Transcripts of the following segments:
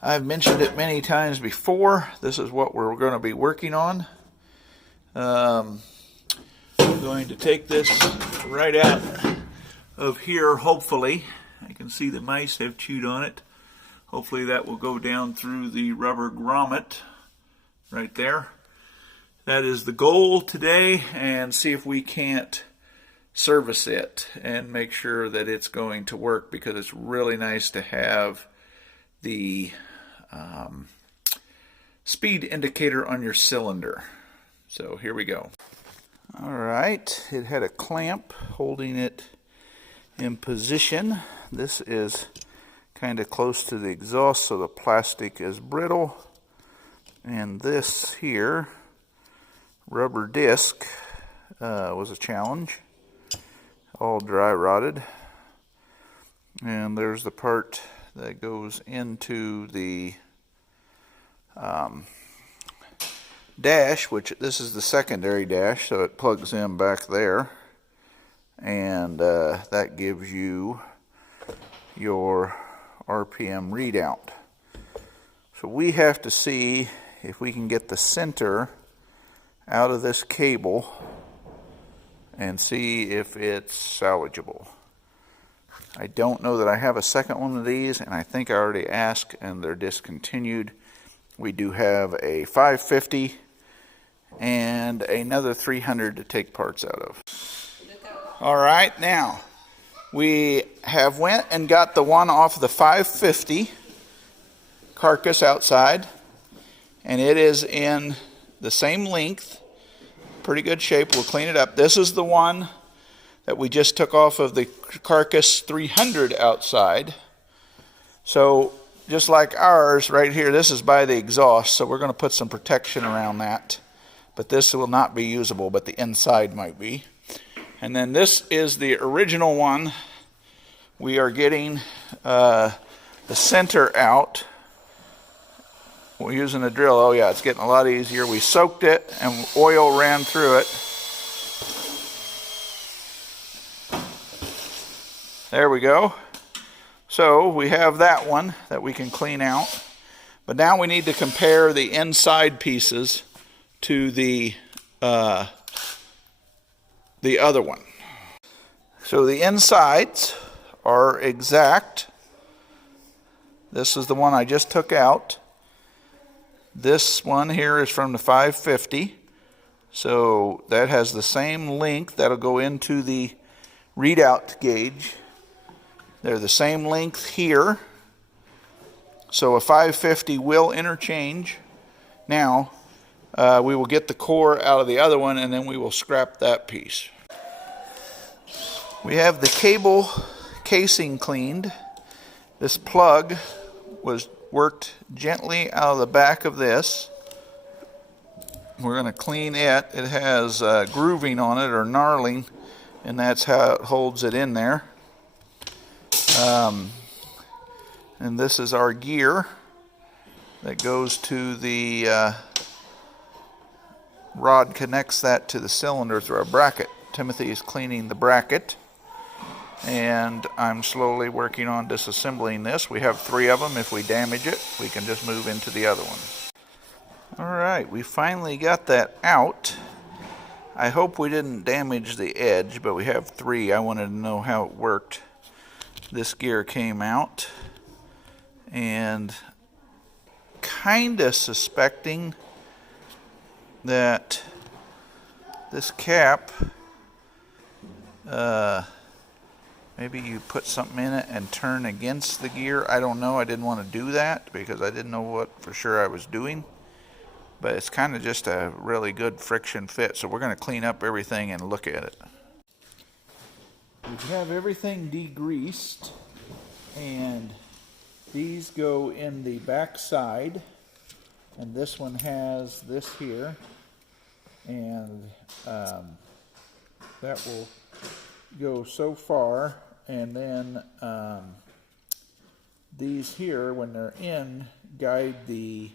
I've mentioned it many times before. This is what we're going to be working on. I'm going to take this right out of here, hopefully. I can see the mice have chewed on it. Hopefully that will go down through the rubber grommet right there. That is the goal today, and see if we can't service it and make sure that it's going to work, because it's really nice to have the speed indicator on your cylinder. So here we go. All right, it had a clamp holding it in position. This is kind of close to the exhaust, so the plastic is brittle. And this here, rubber disc, was a challenge. All dry rotted. And there's the part that goes into the dash, which this is the secondary dash, so it plugs in back there, and that gives you your RPM readout. So we have to see if we can get the center out of this cable and see if it's salvageable. I don't know that I have a second one of these, and I think I already asked and they're discontinued. We do have a 550 and another 300 to take parts out of. All right, now we have went and got the one off the 550 carcass outside, and it is in the same length, pretty good shape. We'll clean it up. This is the one that we just took off of the carcass 300 outside. So just like ours right here, this is by the exhaust, so we're going to put some protection around that. But this will not be usable, but the inside might be. And then this is the original one. We are getting the center out. We're using a drill. Oh yeah, it's getting a lot easier. We soaked it and oil ran through it. There we go. So we have that one that we can clean out. But now we need to compare the inside pieces to the other one. So the insides are exact. This is the one I just took out. This one here is from the 550. So that has the same length. That'll go into the readout gauge. They're the same length here. So a 550 will interchange. Now, we will get the core out of the other one, and then we will scrap that piece. We have the cable casing cleaned. This plug was worked gently out of the back of this. We're going to clean it. It has grooving on it, or knurling, and that's how it holds it in there. And this is our gear that goes to the rod, connects that to the cylinder through a bracket. Timothy is cleaning the bracket, and I'm slowly working on disassembling this. We have 3 of them. If we damage it, we can just move into the other one. All right, we finally got that out. I hope we didn't damage the edge, but we have 3. I wanted to know how it worked. This gear came out, and kind of suspecting that this cap, maybe you put something in it and turn against the gear. I don't know. I didn't want to do that because I didn't know what for sure I was doing. But it's kind of just a really good friction fit. So we're going to clean up everything and look at it. We have everything degreased, and these go in the back side, and this one has this here, and that will go so far, and then these here, when they're in, guide the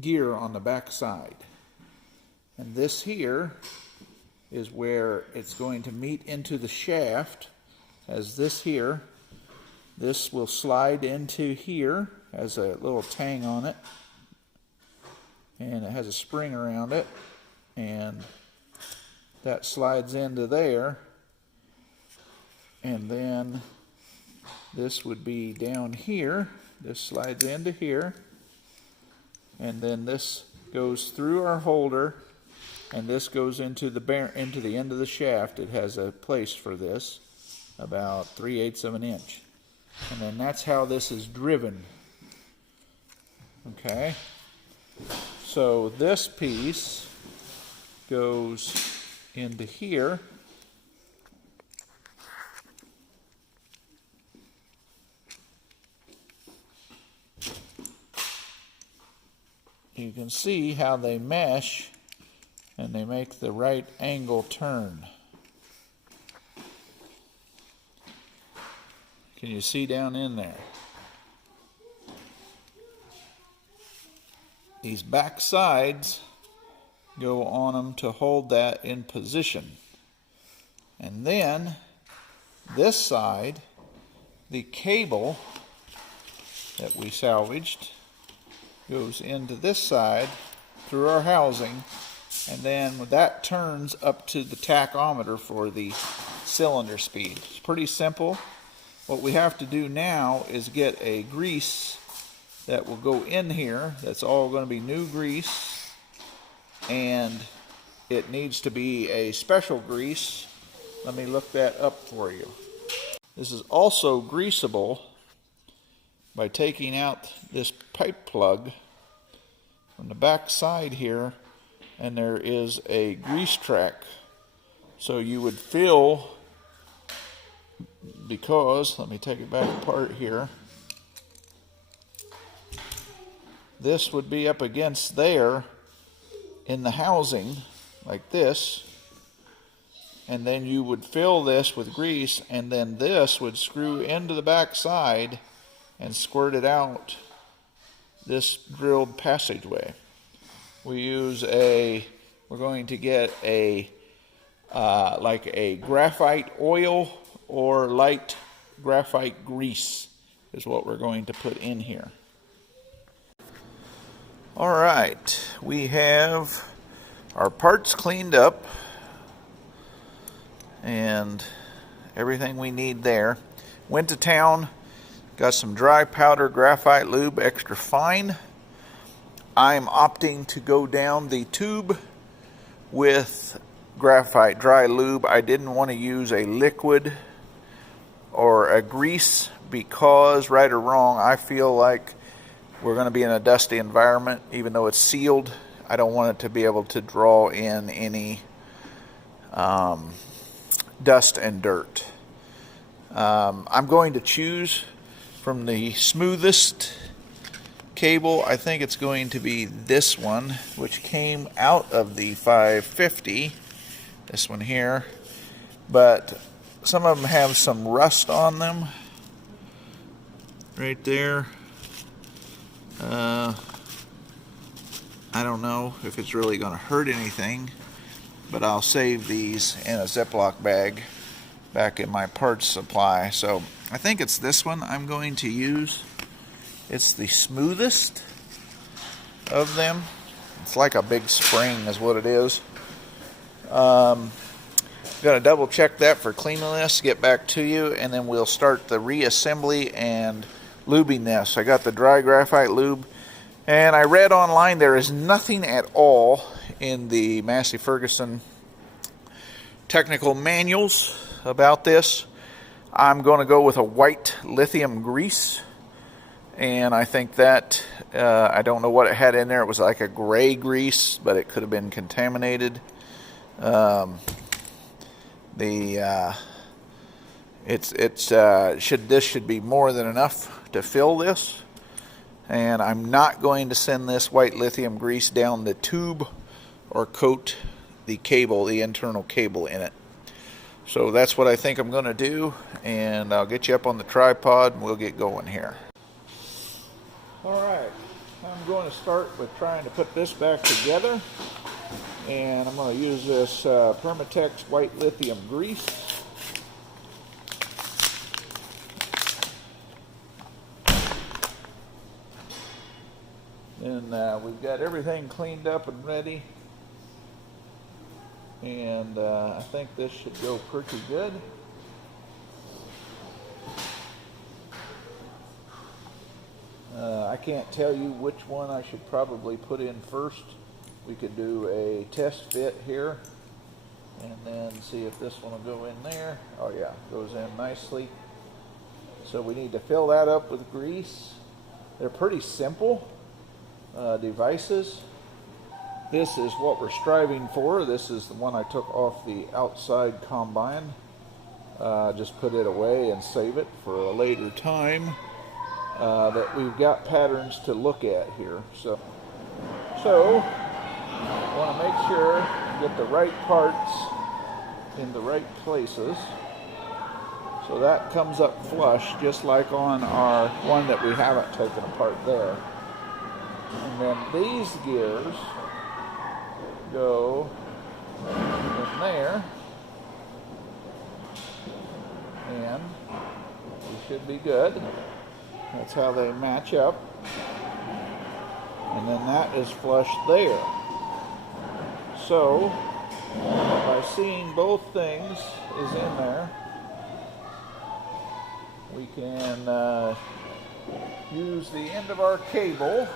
gear on the back side. And this here is where it's going to meet into the shaft, as this here, This will slide into here, has a little tang on it, and it has a spring around it, and that slides into there, and then this would be down here. This slides into here, and then this goes through our holder, and this goes into the end of the shaft. It has a place for this, about 3/8 of an inch, and then that's how this is driven. Okay, so this piece goes into here, you can see how they mesh and they make the right angle turn. Can you see down in there? These back sides go on them to hold that in position. And then this side, the cable that we salvaged goes into this side through our housing, and then that turns up to the tachometer for the cylinder speed. It's pretty simple. What we have to do now is get a grease that will go in here. That's all going to be new grease, and it needs to be a special grease. Let me look that up for you. This is also greasable by taking out this pipe plug from the back side here, and there is a grease track. So you would fill, because, let me take it back apart here, this would be up against there in the housing like this, and then you would fill this with grease, and then this would screw into the back side and squirt it out this drilled passageway. We're going to get a like a graphite oil or light graphite grease is what we're going to put in here. All right, we have our parts cleaned up and everything we need there. Went to town, got some dry powder graphite lube, extra fine. I'm opting to go down the tube with graphite dry lube. I didn't want to use a liquid or a grease because, right or wrong, I feel like we're going to be in a dusty environment. Even though it's sealed, I don't want it to be able to draw in any dust and dirt. I'm going to choose from the smoothest cable. I think it's going to be this one, which came out of the 550, this one here, but some of them have some rust on them right there. I don't know if it's really going to hurt anything, but I'll save these in a Ziploc bag back in my parts supply. So I think it's this one I'm going to use. It's the smoothest of them. It's like a big spring is what it is. I'm going to double check that for cleanliness, get back to you, and then we'll start the reassembly and lubing this. I got the dry graphite lube, and I read online there is nothing at all in the Massey Ferguson technical manuals about this. I'm going to go with a white lithium grease, and I think that I don't know what it had in there. It was like a gray grease, but it could have been contaminated. This should be more than enough to fill this, and I'm not going to send this white lithium grease down the tube or coat the cable, the internal cable in it. So that's what I think I'm going to do, and I'll get you up on the tripod and we'll get going here. Alright, I'm going to start with trying to put this back together, and I'm going to use this Permatex white lithium grease. And we've got everything cleaned up and ready. And I think this should go pretty good. I can't tell you which one I should probably put in first. We could do a test fit here and then see if this one will go in there. Oh yeah, goes in nicely. So we need to fill that up with grease. They're pretty simple devices. This is what we're striving for. This is the one I took off the outside combine. Just put it away and save it for a later time. That we've got patterns to look at here. So want to make sure you get the right parts in the right places. So that comes up flush, just like on our one that we haven't taken apart there. And then these gears go in there, and we should be good. That's how they match up. And then that is flush there. So, by seeing both things is in there, we can use the end of our cable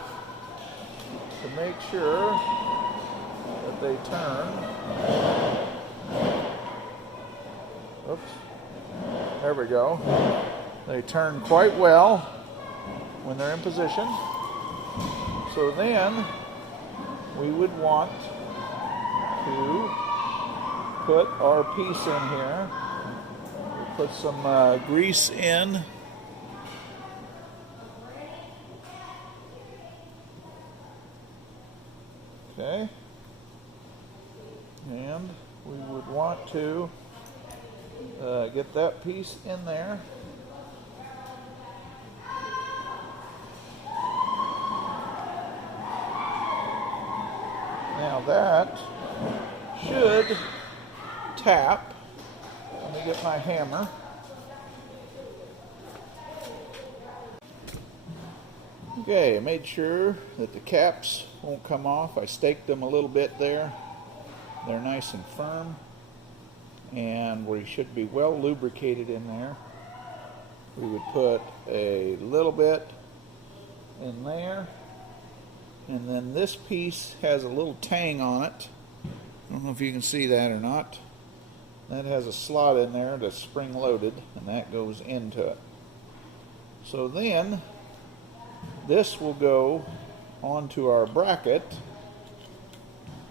to make sure that they turn. Oops. There we go. They turn quite well when they're in position. So then we would want to put our piece in here. We put some grease in. Okay. And we would want to get that piece in there. Now that should tap. Let me get my hammer. Okay, I made sure that the caps won't come off. I staked them a little bit there. They're nice and firm, and we should be well lubricated in there. We would put a little bit in there. And then this piece has a little tang on it. I don't know if you can see that or not. That has a slot in there that's spring loaded, and that goes into it. So then this will go onto our bracket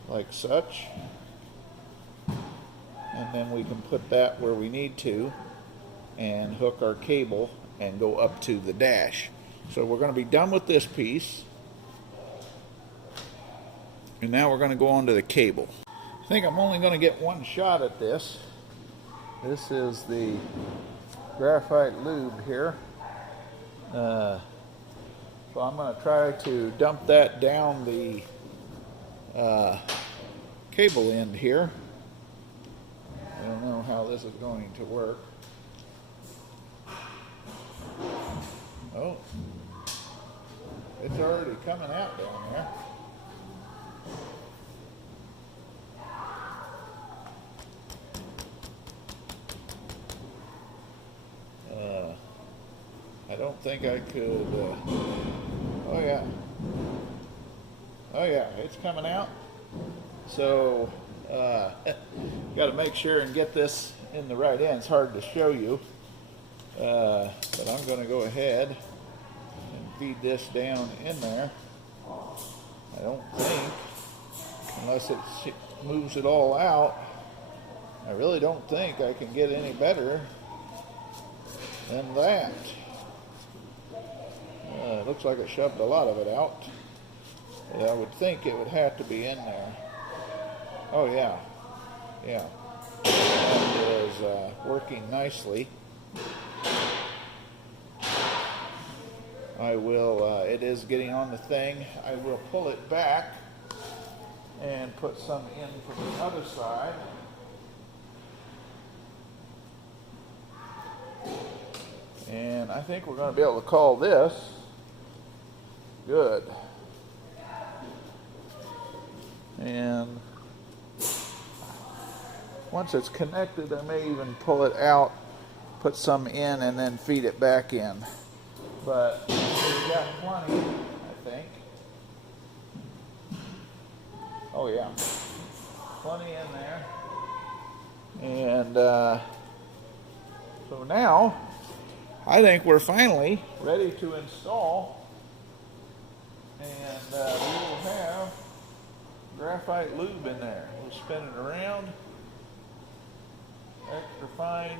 like such, and then we can put that where we need to and hook our cable and go up to the dash. So we're going to be done with this piece. And now we're going to go on to the cable. I think I'm only going to get one shot at this. This is the graphite lube here. So I'm going to try to dump that down the cable end here. I don't know how this is going to work. Oh, it's already coming out down there. I don't think I could, oh yeah, it's coming out. So, got to make sure and get this in the right end. It's hard to show you, but I'm going to go ahead and feed this down in there. I don't think, unless it moves it all out, I really don't think I can get any better than that. It looks like it shoved a lot of it out. But I would think it would have to be in there. Oh yeah, yeah. That is working nicely. I will, it is getting on the thing. I will pull it back and put some in from the other side. And I think we're going to be able to call this good. And once it's connected, I may even pull it out, put some in, and then feed it back in. But we've got plenty, I think. Oh yeah, plenty in there. And so now, I think we're finally ready to install. And we will have graphite lube in there. We'll spin it around, extra fine,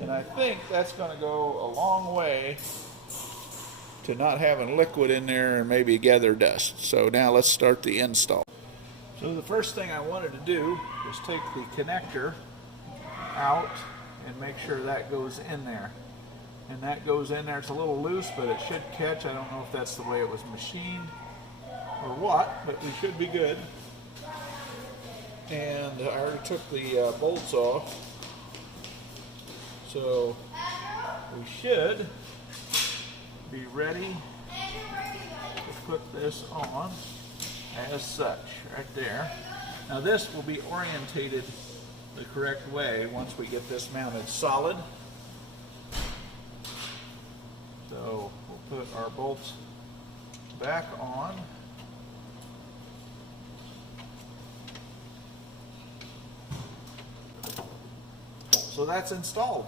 and I think that's going to go a long way to not having liquid in there and maybe gather dust. So now let's start the install. So the first thing I wanted to do is take the connector out and make sure that goes in there. And that goes in there. It's a little loose, but it should catch. I don't know if that's the way it was machined or what, but we should be good. And I already took the bolts off, so we should be ready to put this on as such, right there. Now this will be orientated the correct way once we get this mounted solid. So we'll put our bolts back on. So that's installed.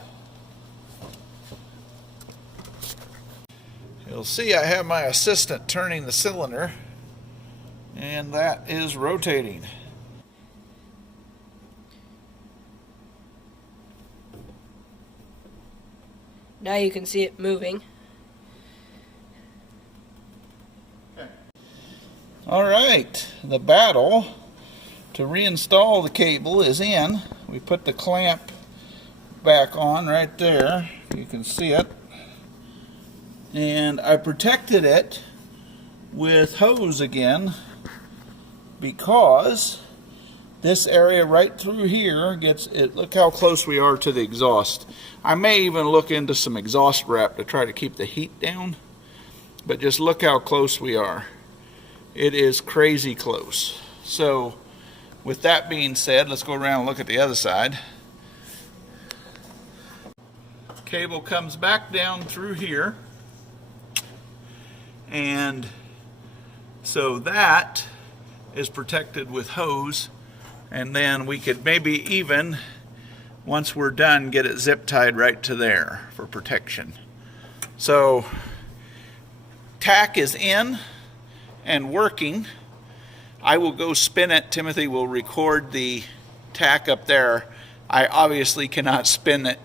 You'll see I have my assistant turning the cylinder, and that is rotating. Now you can see it moving. All right, the battle to reinstall the cable is in. We put the clamp back on right there. You can see it. And I protected it with hose again because this area right through here gets it. Look how close we are to the exhaust. I may even look into some exhaust wrap to try to keep the heat down, but just look how close we are. It is crazy close. So with that being said, let's go around and look at the other side. Cable comes back down through here, and so that is protected with hose, and then we could maybe even, once we're done, get it zip tied right to there for protection. So tack is in and working. I will go spin it. Timothy will record the tack up there. I obviously cannot spin it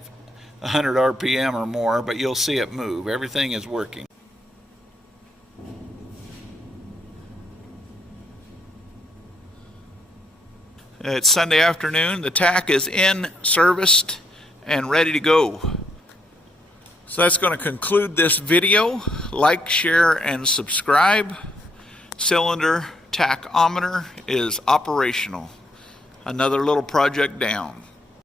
100 RPM or more, but you'll see it move. Everything is working. It's Sunday afternoon. The tack is in, serviced, and ready to go. So that's going to conclude this video. Like, share, and subscribe. Cylinder tachometer is operational. Another little project down.